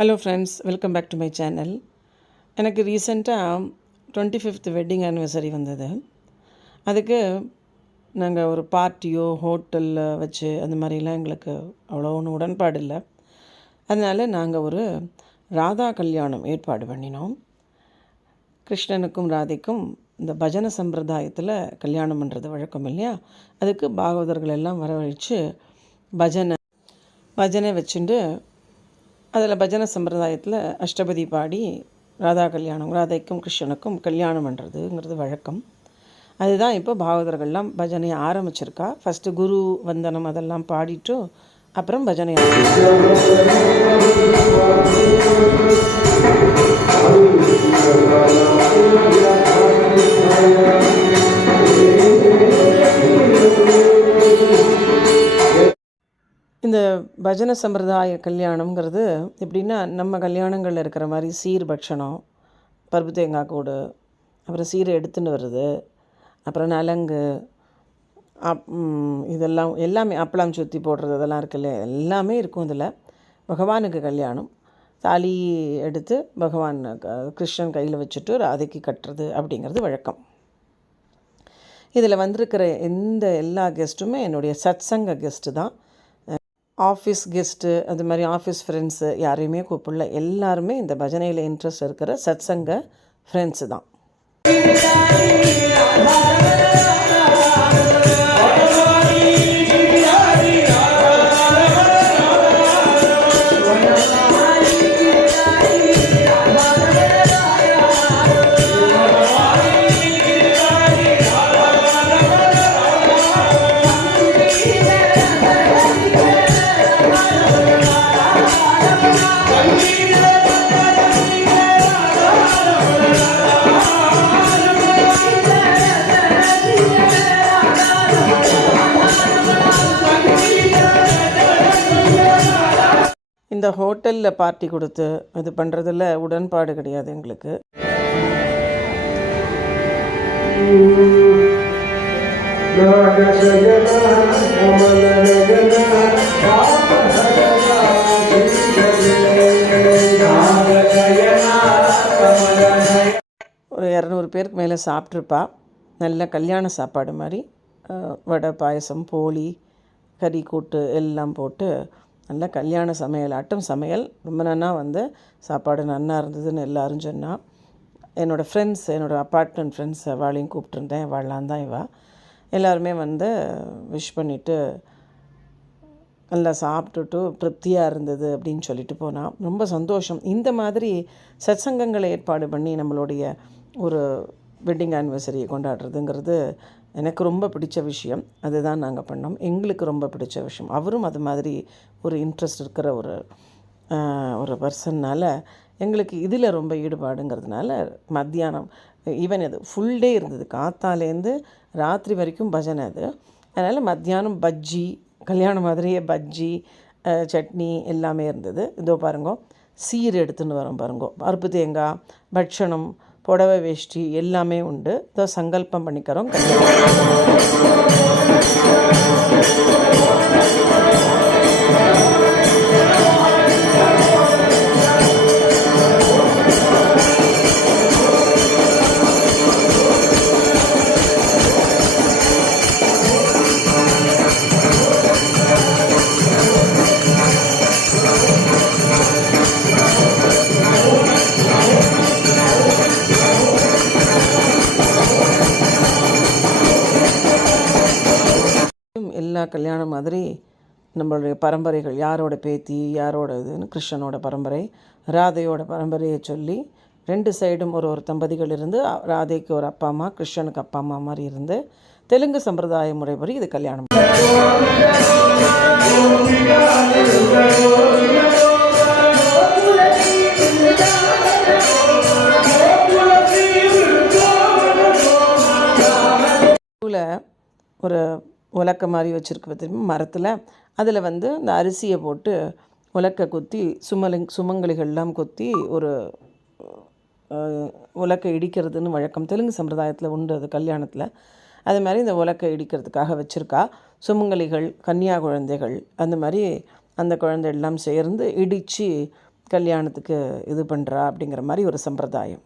Hello friends, welcome back to my channel. எனக்கு ரீசெண்டாக 25th wedding anniversary வந்தது. அதுக்கு நாங்கள் ஒரு பார்ட்டியோ ஹோட்டலில் வச்சு அந்த மாதிரிலாம் எங்களுக்கு அவ்வளோ ஒன்றும் உடன்பாடு இல்லை. அதனால் நாங்கள் ஒரு ராதா கல்யாணம் ஏற்பாடு பண்ணினோம். கிருஷ்ணனுக்கும் ராதைக்கும் இந்த பஜனை சம்பிரதாயத்தில் கல்யாணம் பண்ணுறது வழக்கம் இல்லையா. அதுக்கு பாகவதர்கள் எல்லாம் வரவழைச்சு பஜனை வச்சுட்டு அதில் பஜனை சம்பிரதாயத்தில் அஷ்டபதி பாடி ராதா கல்யாணம், ராதைக்கும் கிருஷ்ணனுக்கும் கல்யாணம் பண்ணுறதுங்கிறது வழக்கம். அதுதான் இப்போ பாகவதர்கள்லாம் பஜனையை ஆரம்பிச்சிருக்கா. ஃபஸ்ட்டு குரு வந்தனம் அதெல்லாம் பாடிட்டு அப்புறம் பஜனை இந்த பஜனை சம்பிரதாய கல்யாணங்கிறது எப்படின்னா, நம்ம கல்யாணங்களில் இருக்கிற மாதிரி சீர் பட்சணம், பருப்பு தேங்காய் கூடு, அப்புறம் சீரை எடுத்துன்னு வருது, அப்புறம் நலங்கு, இதெல்லாம் எல்லாமே அப்பளம் சுற்றி போடுறது அதெல்லாம் இருக்குல்ல, எல்லாமே இருக்கும். இதில் பகவானுக்கு கல்யாணம், தாலி எடுத்து பகவான் கிருஷ்ணன் கையில் வச்சுட்டு ராதைக்கு கட்டுறது அப்படிங்கிறது வழக்கம். இதில் வந்திருக்கிற எல்லா கெஸ்ட்டுமே என்னுடைய சத்சங்க கெஸ்ட்டு தான். ஆஃபீஸ் கெஸ்ட்டு, அது மாதிரி ஆஃபீஸ் ஃப்ரெண்ட்ஸு யாரையுமே கூப்பிடல. எல்லாருமே இந்த பஜனையில் இன்ட்ரெஸ்ட் இருக்கிற சத்சங்க ஃப்ரெண்ட்ஸு தான். இந்த ஹோட்டலில் பார்ட்டி கொடுத்து இது பண்ணுறதில் உடன்பாடு கிடையாது எங்களுக்கு. ஒரு 200 பேருக்கு மேலே சாப்பிட்ருப்பா. நல்ல கல்யாண சாப்பாடு மாதிரி வடை, பாயசம், போளி, கறி கூட்டு எல்லாம் போட்டு நல்ல கல்யாண சமையல் ரொம்ப நன்னா சாப்பாடு நன்னா இருந்ததுன்னு எல்லோரும் சொன்னால். என்னோடய ஃப்ரெண்ட்ஸ், என்னோடய அப்பார்ட்மெண்ட் ஃப்ரெண்ட்ஸ் அவளையும் கூப்பிட்டுருந்தேன். வாழலாம் தான் எல்லாருமே விஷ் பண்ணிவிட்டு நல்லா சாப்பிட்டுட்டு திருப்தியாக இருந்தது அப்படின்னு சொல்லிட்டு போனால் ரொம்ப சந்தோஷம். இந்த மாதிரி சத்சங்கங்களை ஏற்பாடு பண்ணி நம்மளுடைய ஒரு வெட்டிங் ஆனிவர்சரியை கொண்டாடுறதுங்கிறது எனக்கு ரொம்ப பிடிச்ச விஷயம். அதுதான் நாங்கள் பண்ணோம். எங்களுக்கு ரொம்ப பிடிச்ச விஷயம். அவரும் அது மாதிரி ஒரு இன்ட்ரெஸ்ட் இருக்கிற ஒரு பர்சன்னால் எங்களுக்கு இதில் ரொம்ப ஈடுபாடுங்கிறதுனால மத்தியானம் ஈவன் அது ஃபுல் டே இருந்தது. காத்தாலேருந்து ராத்திரி வரைக்கும் பஜனை அது. அதனால் மத்தியானம் பஜ்ஜி, கல்யாணம் மாதிரியே பஜ்ஜி, சட்னி எல்லாமே இருந்தது. இதோ பாருங்கோ, சீர் எடுத்துன்னு வரோம் பாருங்கோ, பருப்பு தேங்காய், பட்சணம், புடவை வேஷ்டி எல்லாமே உண்டு. இதோ சங்கல்பம் பண்ணிக்கிறோம். எல்லா கல்யாணம் மாதிரி நம்மளுடைய பரம்பரைகள், யாரோட பேத்தி யாரோட இதுன்னு, கிருஷ்ணனோட பரம்பரை, ராதையோட பரம்பரையை சொல்லி 2 சைடும் ஒரு தம்பதிகள் இருந்து, ராதைக்கு ஒரு அப்பா அம்மா, கிருஷ்ணனுக்கு அப்பா அம்மா மாதிரி இருந்து தெலுங்கு சம்பிரதாய முறைப்படி இது கல்யாணம். ஒரு உலக்க மாதிரி வச்சுருக்கு திரும்பி மரத்தில். அதில் இந்த அரிசியை போட்டு உலக்க குத்தி சுமங்கலிகள்லாம் கொத்தி ஒரு உலக்கை இடிக்கிறதுன்னு வழக்கம் தெலுங்கு சம்பிரதாயத்தில் உண்டு. அது கல்யாணத்தில் அது மாதிரி இந்த உலக்கை இடிக்கிறதுக்காக வச்சுருக்கா. சுமங்கலிகள், கன்னியா குழந்தைகள், அந்த மாதிரி அந்த குழந்தைகள்லாம் சேர்ந்து இடித்து கல்யாணத்துக்கு இது பண்ணுறா அப்படிங்கிற மாதிரி ஒரு சம்பிரதாயம்.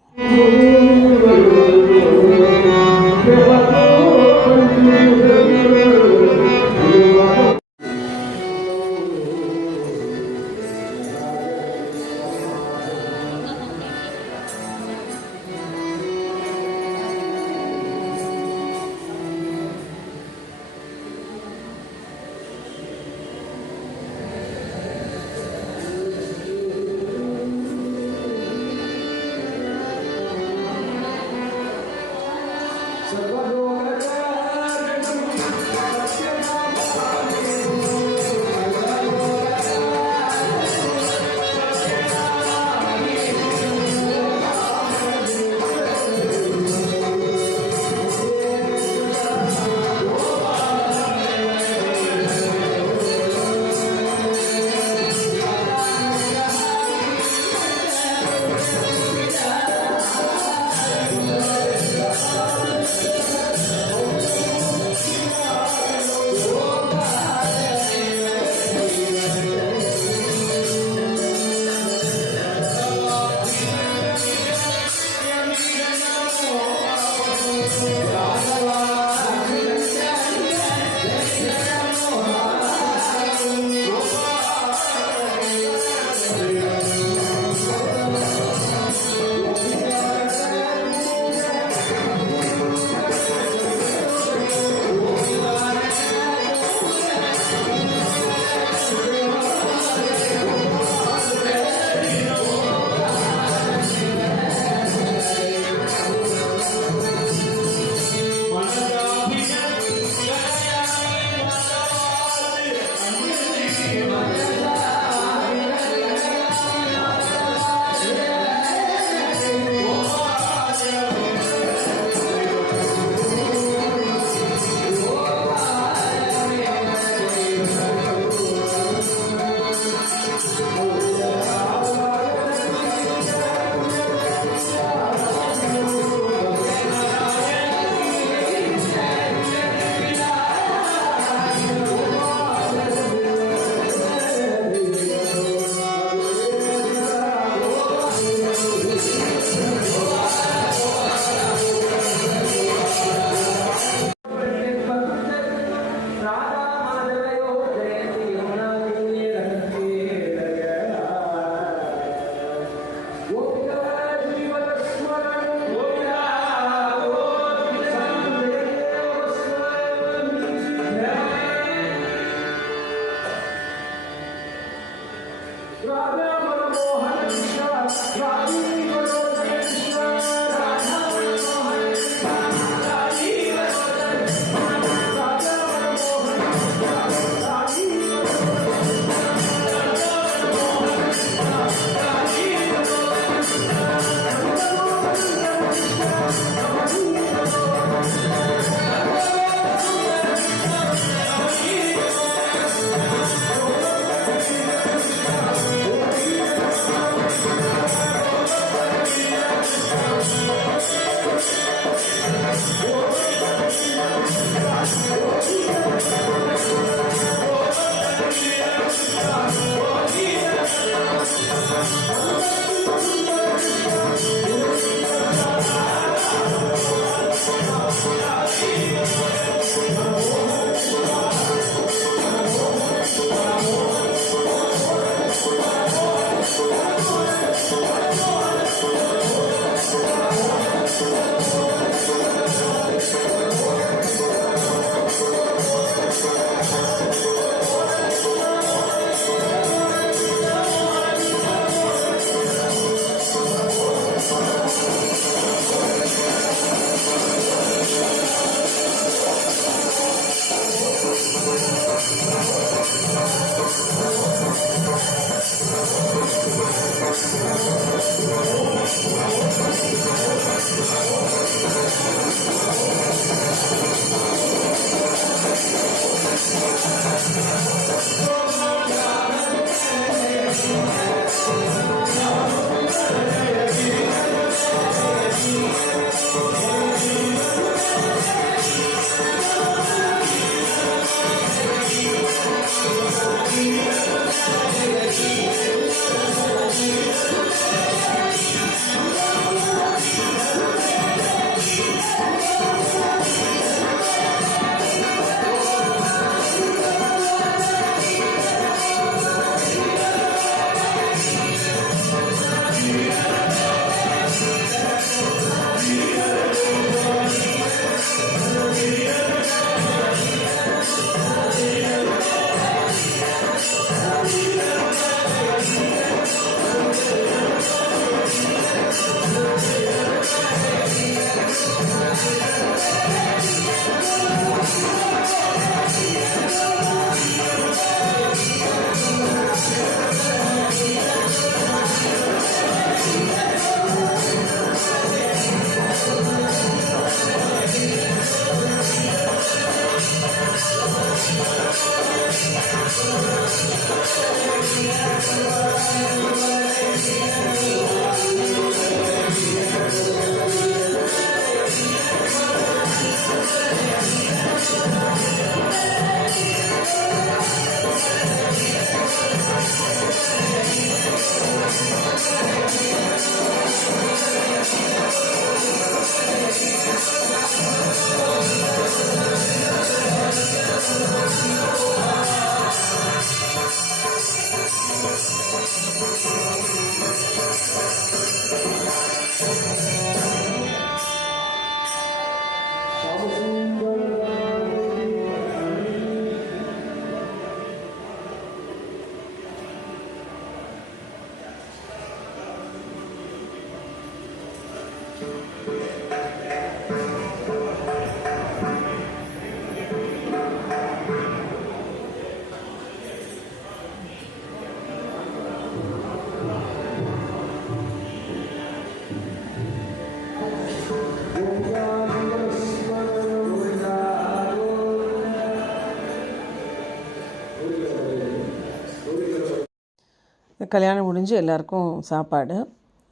இந்த கல்யாணம் முடிஞ்சு எல்லாருக்கும் சாப்பாடு.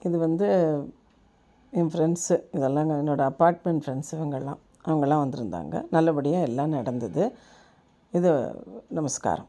இது என் ஃப்ரெண்ட்ஸு, இதெல்லாம் என்னோடய அப்பார்ட்மெண்ட் ஃப்ரெண்ட்ஸ், அவங்கெல்லாம் வந்திருந்தாங்க. நல்லபடியாக எல்லாம் நடந்தது. இது நமஸ்காரம்.